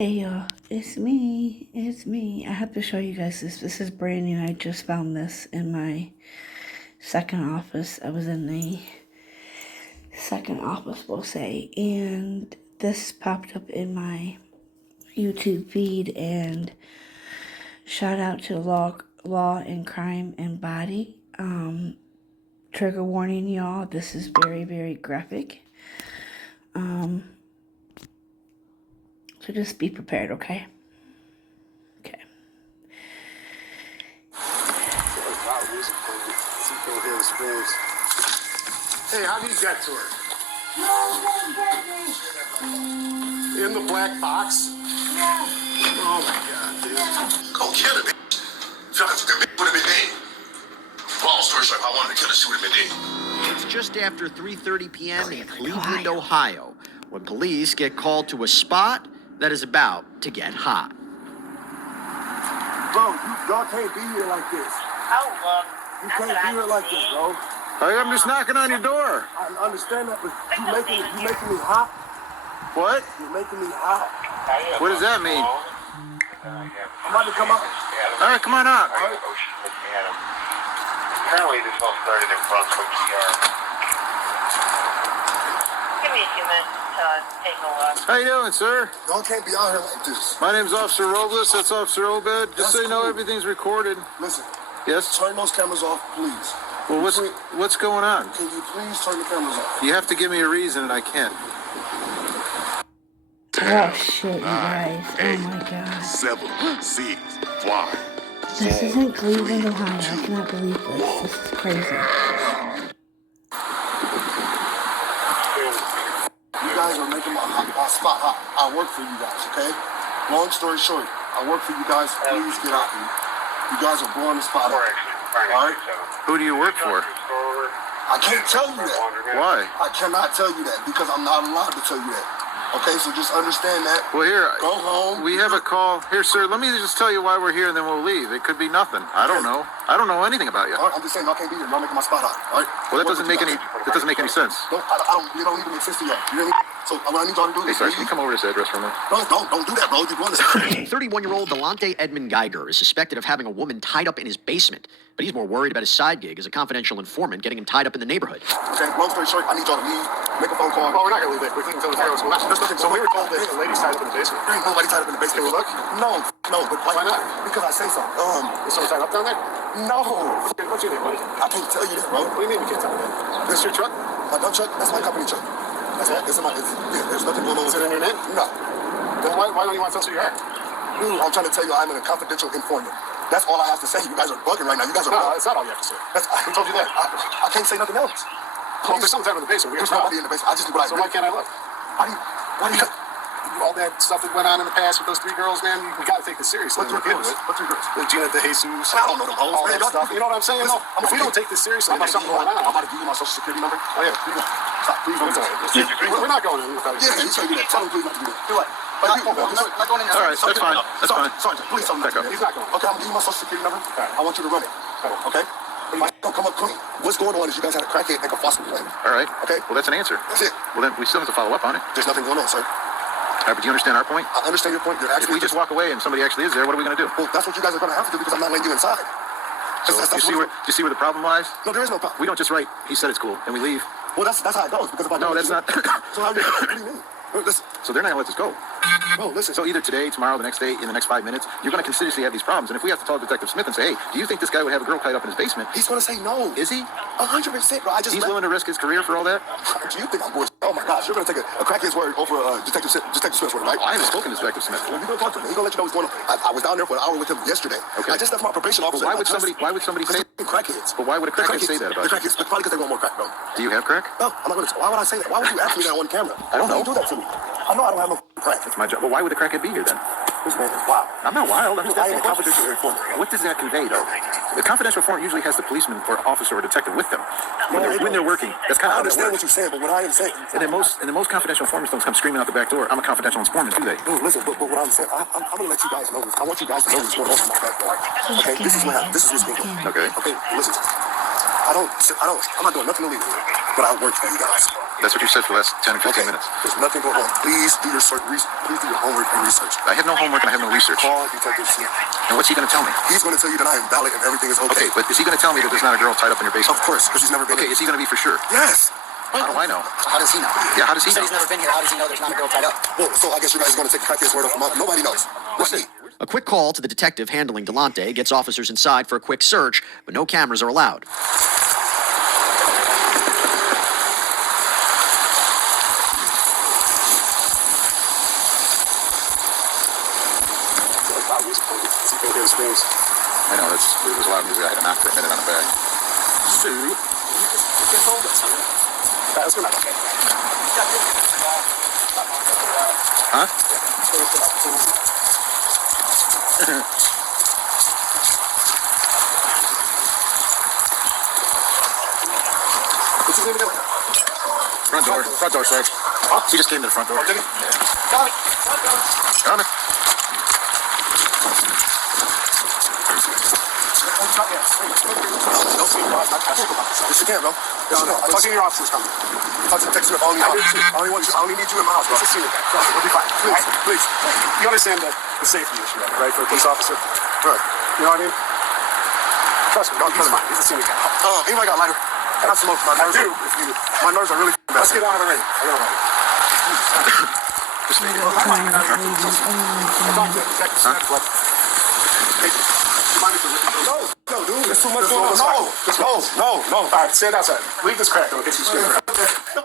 Hey y'all, it's me. It's me. I have to show you guys this. This is brand new. I just found this in my second office. I was in the second office, we'll say, and this popped up in my YouTube feed. And shout out to Law and Crime and Body. Trigger warning, y'all. This is very, very graphic. So just be prepared, okay? Okay. Hey, how do you get to her? In the black box? Yeah. Oh my God, dude. Go kill her, bitch. Trying to the bitch would have been dead. Long story short, if I wanted to kill her, she would have been dead. It's just after 3:30 p.m. in Cleveland, Ohio, when police get called to a spot that is about to get hot. Bro, y'all can't be here like this. You can't be here like this, bro. Hey, I'm just knocking on your door. I understand that, but you making me hot. What? You're making me hot. What does that mean? I'm about to come out. All right, come on out. Apparently this all started in Brunswick, PR. Give me a few minutes to take a look. How you doing, sir? Y'all can't be out here like this. My name's Officer Robles. That's Officer Obed. Just so you know, cool. everything's recorded. Listen, Yes? turn those cameras off, please. Well, what's going on? Can you please turn the cameras off? You have to give me a reason, and I can't. Oh shit, you guys. Oh my god. 7, 6, 5. This isn't Cleveland, Ohio. I cannot believe this. This is crazy. You guys are making my spot hot. I work for you guys, okay? Long story short, I work for you guys. Please get out here. You guys are blowing the spot up. All right? Who do you work for? I can't tell you that. Why? I cannot tell you that because I'm not allowed to tell you that. Okay, so just understand that. Well, here, Go home. we have a call. Here, sir, let me just tell you why we're here, and then we'll leave. It could be nothing. I don't know. I don't know anything about you. All right, I'm just saying y'all can't be here. Y'all making my spot hot. All right? Well, that doesn't make any sense. You don't even make sense to y'all. You hear me? So what I need y'all to do Hey, is sorry, can you come over to this address for a minute? don't do that, bro. You're doing this. 31-year-old Delonte Edmund Geiger is suspected of having a woman tied up in his basement, but he's more worried about his side gig as a confidential informant getting him tied up in the neighborhood. Okay, long story short, I need y'all to leave. Make a phone call. Oh, we're not going to leave that quickly until the phone goes. There's nothing. So we were told that the lady's tied up in the basement. There ain't nobody tied up in the basement. Can we look? No, but Why not? Because I say so. Is someone tied up down there? No. What's your name, buddy? I can't tell you that, bro. What do you mean we can't tell you that? This your truck? My dump truck, that's my company truck. That's it. There's nothing going on. Is it in your name? No. Then why don't you want to tell us who you are? I'm trying to tell you I'm a confidential informant. That's all I have to say. You guys are bugging right now. You guys are No, bugging. that's not all you have to say. Who told you that? I can't say nothing else. Well, if there's someone tied up in the basement, we There's have to nobody in the basement. I just do what I So do. why can't I look? Why do you All that stuff that went on in the past with those 3 girls, man, you got to take this seriously. What 3 girls? What 3 girls? The Gina De Jesus. I don't know them hoes. All that stuff. You know what I'm saying? Listen, If we don't take this seriously, I'm there's something going I'm on. about to give you my social security number. Oh, yeah. Stop, please don't do that. We're not going in without you. Yeah, you tell me that. Tell him please not to do that. Do what? Not going in. All right, that's fine. That's fine. Sergeant, please tell him not to do that. He's not going. Okay, I'm gonna give you my social security number. I want you to run it. Okay? Don't come up clean. What's going on is you guys had a crackhead make a foster plan. All right. Okay? Well, that's an answer. That's it. Well, then we still have to follow up on it. There's nothing going on, sir. All right, but do you understand our point? I understand your point. You're If actually we just walk away and somebody actually is there, what are we going to do? Well, that's what you guys are gonna have to do because I'm not letting you inside. So, do you see where the problem lies? No, there is no problem. We don't just write, he said it's cool, and we leave. Well, that's how it goes because if I No, don't that's not. So how do you what do you mean? Well, listen. So they're not going to let this go. No, listen. So either today, tomorrow, the next day, in the next 5 minutes, you're going to continuously have these problems. And if we have to tell Detective Smith and say, hey, do you think this guy would have a girl tied up in his basement? He's gonna say no. Is he? 100%, bro. He's willing to risk his career for all that? Do you think I'm bullshit? Oh my gosh, you're gonna take a crackhead's word over Detective Smith's word, right? I haven't spoken to Detective Smith. Well, you're gonna talk to him. He's gonna let you know what's going on. I was down there for an hour with him yesterday. Okay. I just left my probation officer. Why would somebody say crackheads? But why would a crackhead say that about the you? crackheads? Probably because they want more crack, bro. Do you have crack? No, I'm not gonna. Why would I say that? Why would you ask me that on camera? I don't know. Why would you do that to me? I know I don't have no crack. It's my job. Well, why would the crackhead be here then? This man is wild. I'm not wild. I'm just I am asking a questions. confidential informant. What does that convey, though? The confidential informant usually has the policeman or officer or detective with them when they're working. That's kind I of how that understand what works. you're saying, but what I am saying. And then most confidential informants don't come screaming out the back door. I'm a confidential informant, do they? No, listen, but what I'm saying, I'm gonna let you guys know this. I want you guys to know what's going on in my background. Okay, this is what's going on. Okay. Okay, listen. I'm not doing nothing illegal, but I work for you guys. That's what you said for the last 10 or 15 minutes. There's nothing going on. Please do your please do your homework and research. I have no homework and I have no research. Call Detective Smith. And what's he going to tell me? He's going to tell you that I am valid and everything is okay. Okay, but is he going to tell me that there's not a girl tied up in your basement? Of course, because he's never been Okay, here. is he going to be for sure? Yes. How do I know? How does he know? Yeah, how does he He said know? he's never been here. How does he know there's not a girl tied up? Well, so I guess you guys are going to take his word off the mouth. Nobody knows. What's me? A quick call to the detective handling Delonte gets officers inside for a quick search, but no cameras are allowed. I know, it was loud music. I had to knock for a minute on the bag. Huh? Front door, sir. He just came to the front door. Coming. Yes, you can, bro. Yes, you can. I'll talk to your officers. Talk to the Detective Smith. I only need you in my house, bro. We'll be fine. Please. You understand the safety issue, right, for a police officer? Right. You know what I mean? Trust me, he's fine. He's a senior guy. Anybody got a lighter? I have some more. My nerves are really bad. Let's get out of the ring. I got a lighter. No, dude. There's too much going on. No. All right, stand outside. Leave this crack. It'll get you scared.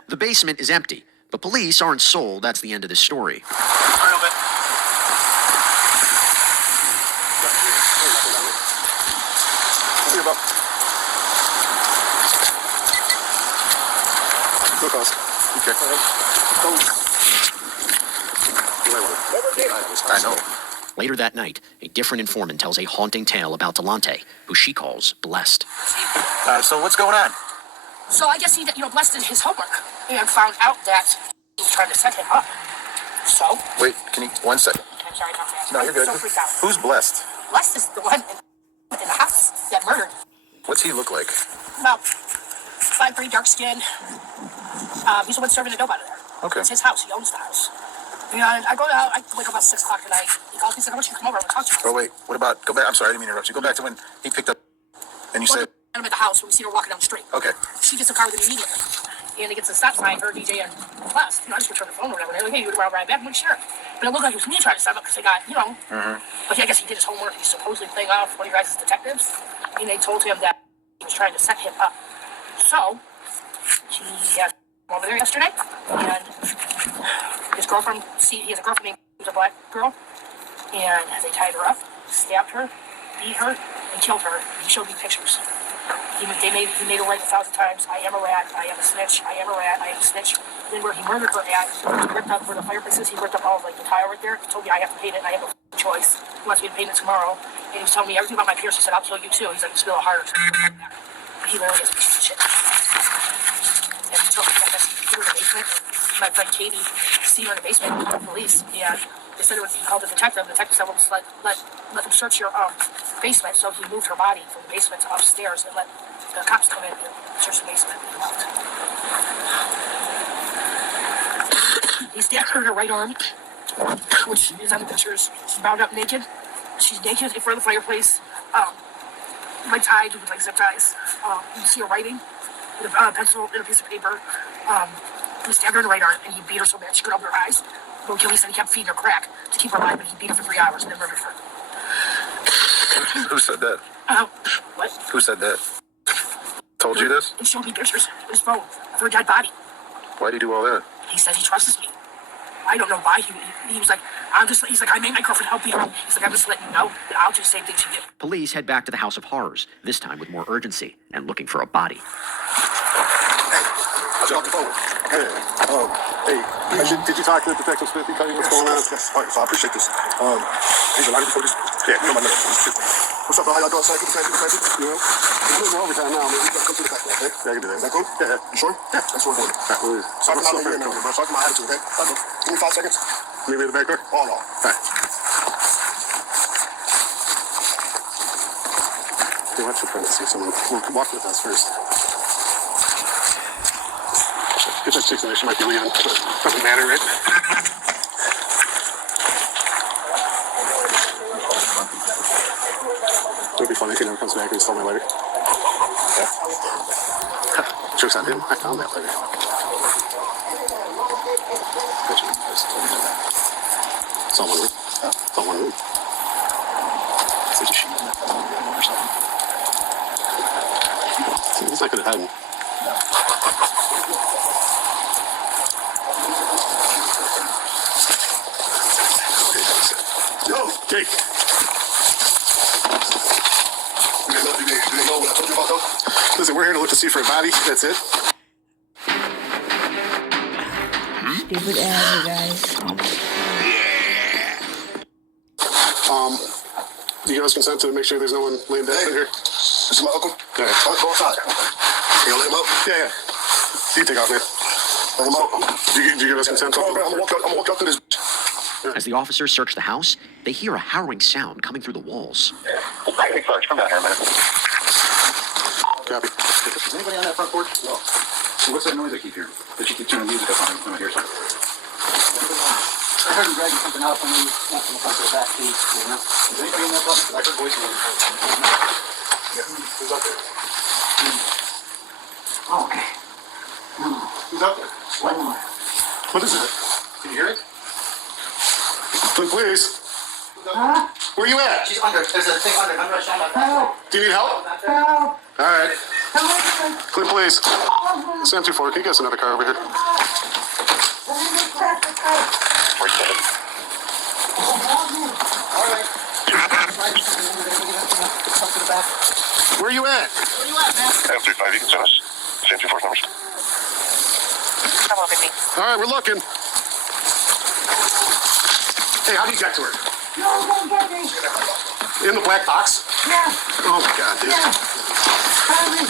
The basement is empty, but police aren't sold that's the end of this story. See you, bro. Look, Oscar. Okay. I know. Later that night, a different informant tells a haunting tale about Delonte, who she calls blessed. So what's going on? So I guess he, Blessed did his homework and found out that he was trying to set him up. So. Wait, can you, 1 second. I'm sorry about that. No, you're good. So freaked out. Who's blessed? Blessed is the one in the house that murdered. What's he look like? About 5 pretty dark skin. He's the one serving the dope out of there. Okay. It's his house. He owns the house. And I go out. I wake up about 6 o'clock at night. He calls me. He said, "I want you to come over and talk to you." Oh, wait. What about, go back. I'm sorry, I didn't mean to interrupt you. Go back to when he picked up and you said, I'm at the house when we see her walking down the street. okay. She gets a car with him immediately. And he gets a stop sign, her, DJ, and Blessed. I just returned the phone or whatever. They're like, "Hey, you would around right back?" I'm like, "Sure." But it looked like it was me trying to set him up because they got, But I guess he did his homework. He's supposedly playing off one of your guys' detectives. And they told him that he was trying to set him up. So, he had him over there yesterday. And his girlfriend, he has a girlfriend named, who's a black girl. And they tied her up, stabbed her, beat her, and killed her. He showed me pictures. He made her write 1,000 times, "I am a rat, I am a snitch, I am a rat, I am a snitch." Then where he murdered her at, he ripped up where the fireplace is, he ripped up all of the tile right there. He told me I have to paint it and I have no choice. He wants me to paint it tomorrow. And he was telling me everything about my peers. He said, "I'll kill you too." He's like, "It's a little harder." He literally is a piece of shit. And he told me that he threw her in the basement. My friend Katie seen her in the basement, called the police, and they said he called the detective. The detective said, "Well, just let them search your basement." So he moved her body from the basement to upstairs and let the cops come in and search the basement and out. He stabbed her in her right arm, which is on the pictures. She's bound up naked. She's naked in front of the fireplace, like tied with like zip ties. You can see her writing with a pencil and a piece of paper. He stabbed her in the right arm and he beat her so bad she couldn't open her eyes. But he said he kept feeding her crack to keep her alive, but he beat her for 3 hours and then murdered her. Who said that? What? Who said that? Told you this? He showed me pictures on his phone of her dead body. Why'd he do all that? He said he trusts me. I don't know why. He was like, he's like, "I made my girlfriend help you." He's like, "I'm just letting you know that I'll do the same thing she did." Police head back to the House of Horrors, this time with more urgency and looking for a body. I dropped the phone. Hey, did you talk to Detective Smith? He tell you what's going on? Yes. All right, so I appreciate this. Here's a lighter before this. Yeah, you know my number. What's up, bro? How y'all doing? Sorry, good to see you. I'm in overtime now, man. We gotta come to the back, okay? Yeah, I can do that. Is that cool? Yeah. You sure? Yeah. That's what we're doing. So I can not let you in there, bro. So I can my attitude, okay? That's cool. Give me 5 seconds. Meet me at the back door? All on. Alright. Hey, why don't you try to see someone? Walk with us first. Get your This chick's in there. She might be leaving. Doesn't matter, right? It'll be funny if he never comes back and stole my lighter. Yeah. Joke's on him. I found that lighter. It's all one room. It's all one room. There's a sheet in that or something. He's not good at hiding. Yo, Jake. Listen, we're here to look to see for a body. That's it. Stupid ass, you guys. Do you give us consent to make sure there's no one laying dead in here? This is my uncle. Yeah. Go outside. You gonna let him up? Yeah. You take off, man. Let him up. Do you give us consent? Come on, man. I'm gonna walk up to this. As the officers search the house, they hear a harrowing sound coming through the walls. Hey, Sarge, come down here a minute. Copy. Is anybody on that front porch? No. So what's that noise I keep hearing? That you keep turning music up on when I hear something? I heard him dragging something out when he went from the front to the back seat. You know? Is anybody in that front? I heard voices. Who's up there? Oh, okay. Who's up there? One more. What is it? Can you hear it? Please. Huh? Where you at? She's under. There's a thing under. I'm rushing my back. Do you need help? Help! All right. Clint, please. Sam 24, can you get us another car over here? Where you at? Where you at, man? F35, you can send us. Same 24 numbers. Come on, baby. All right, we're looking. Hey, how do you get to her? No, don't get me. In the black box? Yeah. Oh my God, dude. Help me.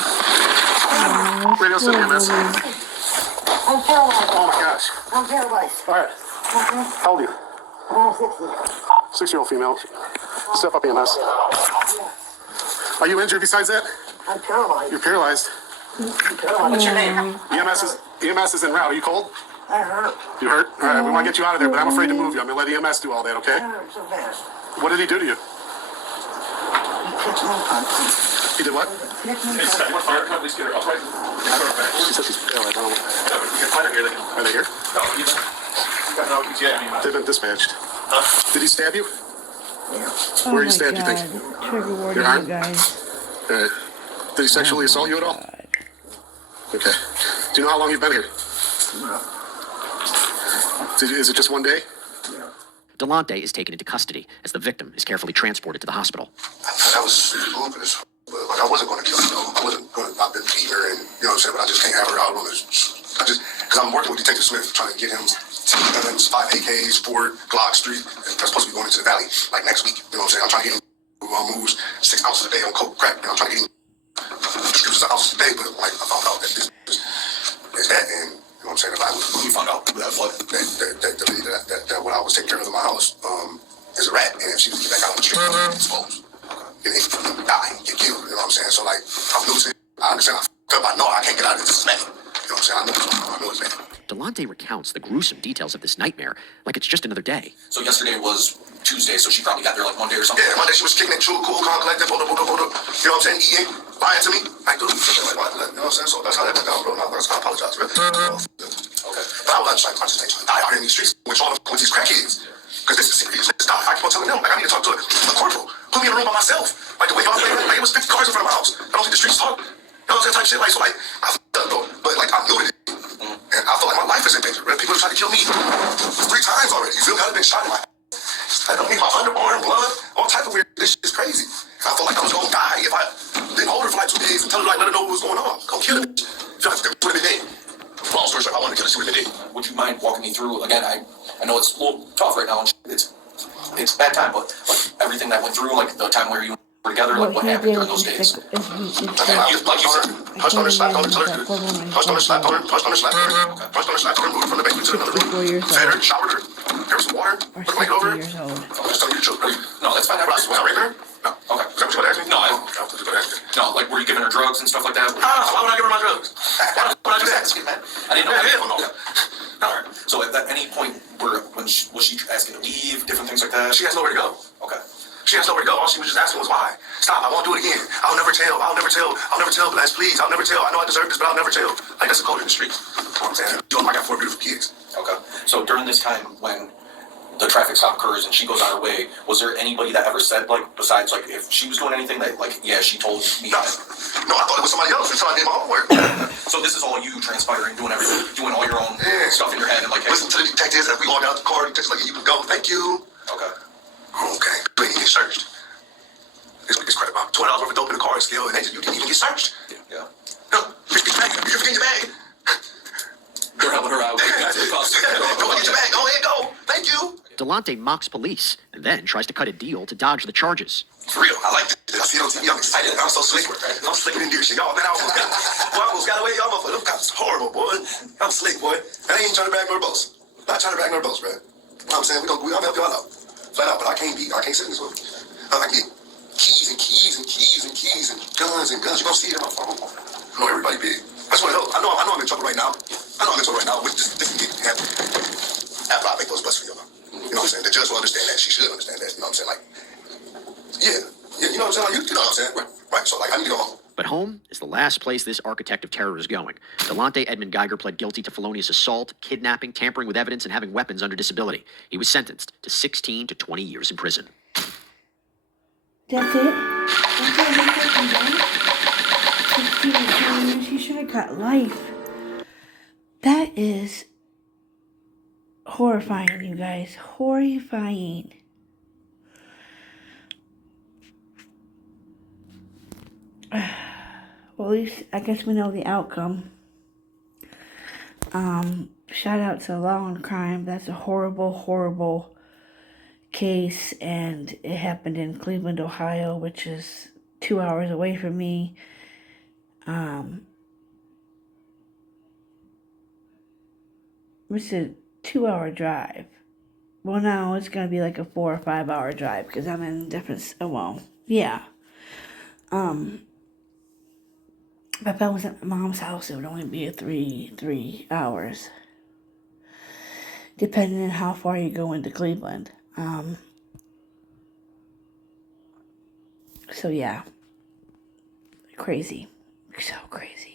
Radio send me a message. I'm paralyzed. Oh my gosh. I'm paralyzed. All right. How old are you? I'm 60. 6-year-old female. Step up EMS. Are you injured besides that? I'm paralyzed. You're paralyzed. I'm paralyzed. What's your name? EMS is en route. Are you cold? I hurt. You hurt? All right, we want to get you out of there, but I'm afraid to move you. I'm going to let EMS do all that, okay? I hurt so bad. What did he do to you? He kicked me in the front. He did what? Kicked me in the front. Fire companies get her upright. She said she's paralyzed. I don't know. Are they here? They've been dispatched. Did he stab you? Oh Where my you stabbed, you God. think? Trigger warning, Your arm? you guys. All right. Did he sexually assault you at all? Okay. Do you know how long you've been here? Is it just one day? Delonte is taken into custody as the victim is carefully transported to the hospital. That was stupid. But like, I wasn't going to kill her. No, I wasn't going to. I've been beating her, and you know what I'm saying. But I just can't have her out on this. Because I'm working with Detective Smith, trying to get him 10 guns, 5 AKs, 4 Glocks, 3. That's supposed to be going into the valley like next week. You know what I'm saying? I'm trying to get him moves 6 ounces a day on coke crack. You know, I'm trying to get him prescriptions ounces a day. But like, I found out that this is that, and you know what I'm saying. If I really found out that the lady that when I was taking care of in my house is a rat, and if she was to get back out on the street, exposed. And then die, get killed, you know what I'm saying? So like, I'm losing. I understand. I know I can't get out of this mess. You know what I'm saying? I know it's bad. Delonte recounts the gruesome details of this nightmare like it's just another day. So yesterday was Tuesday, so she probably got there like Monday or something. Yeah, Monday she was kicking it, true, cool, calm, collected, you know what I'm saying? Eating, lying to me. Like, dude, you know what I'm saying? So that's how that went down, bro. I apologize, bro. Okay. But I just ain't trying to die out here in these streets with all with these crackheads. Because this is serious. Let's die. I keep on telling them, like, I need to talk to a corporal. Put me in a room by myself. Like, the way y'all playing, like, it was 50 cars in front of my house. I don't think the streets talk. You know what I'm saying? Type shit. Like, so, like, I f***ed up, though. But, like, I'm new to it. And I feel like my life is in danger. Right? People have tried to kill me 3 times already. You feel me? I've been shot in my I don't need my underarm, blood, all type of weird. This shit is crazy. I felt like I was gonna die if I didn't hold her for like 2 days and tell her, like, let her know what was going on. Go kill her. Feel like it would have been dead. Long story short, I wanted to kill her. She would have been dead. Would you mind walking me through again? I know it's a little tough right now, and it's a bad time, but like everything that went through, like the time where you were together, like what happened during those days. Like you said, punched on her, slapped on her, punched on her, slapped on her, punched on her, slapped on her, punched on her, slapped on her, moved from the basement to another room, fed her, showered her, there was some water, put a blanket over her. I'm just telling you the truth. No, that's fine. Was I raping her? No. Okay. Is that what you want to ask me? No, I don't. No, like, were you giving her drugs and stuff like that? Why would I give her my drugs? Why would not do that. asking, man. I didn't know. Yeah, hell no. Yeah. All right. So at any point, was she asking to leave, different things like that? She has nowhere to go. Okay. She has nowhere to go. All she was just asking was why. Stop. I won't do it again. I'll never tell. Bless, please. I'll never tell. I know I deserve this, but I'll never tell. Like, that's the code in the streets. You know what I'm saying? I got 4 beautiful kids. Okay. So during this time when the traffic stop occurs and she goes on her way, was there anybody that ever said, like, besides, like, if she was doing anything that, like, yeah, she told me? No, I thought it was somebody else until I did my homework. So this is all you transpiring, doing everything, doing all your own stuff in your head, and like, hey. Listen to the detectives as we all got out the car. The detectives like, you can go. Thank you. Okay. Okay. You didn't get searched. It's crap about $20 worth of dope in the car still, and you didn't even get searched. Yeah. No, you're forgetting your bag. You're helping her out. Go get your bag. Go ahead, go. Thank you. Delonte mocks police and then tries to cut a deal to dodge the charges. For real, I like this. I see it on TV. I'm excited. I'm so slick. I'm slicker than deer shit. Y'all, man, I almost got away. Y'all motherfuckers. Them cops is horrible, boy. I'm slick, boy. I ain't trying to bag no boats. Not trying to bag no boats, bro. You know what I'm saying? I'm gonna help y'all out. Flat out, but I can't sit in this one. I get keys and guns. You're gonna see it in my phone. I know everybody big. I just want to help. I know I'm in trouble right now. But this can get happen after I make those busts for y'all. You know what I'm saying? The judge will understand that. She should understand that. You know what I'm saying? Like, yeah. You know what I'm saying? Like, you know what I'm saying? Right. So, like, I need to go home. But home is the last place this architect of terror is going. Delonte Edmund Geiger pled guilty to felonious assault, kidnapping, tampering with evidence, and having weapons under disability. He was sentenced to 16 to 20 years in prison. That's it? That's all. 16 to 20 years. He should have got life. That is horrifying, you guys. Horrifying. Well, at least I guess we know the outcome. Shout out to Law and Crime. That's a horrible case, and it happened in Cleveland, Ohio, which is 2 hours away from me. It's a 2-hour drive. Well, now it's gonna be like a 4 or 5 hour drive because I'm in different. Yeah. If I was at my mom's house, it would only be a 3 hours, depending on how far you go into Cleveland. So yeah, crazy, so crazy.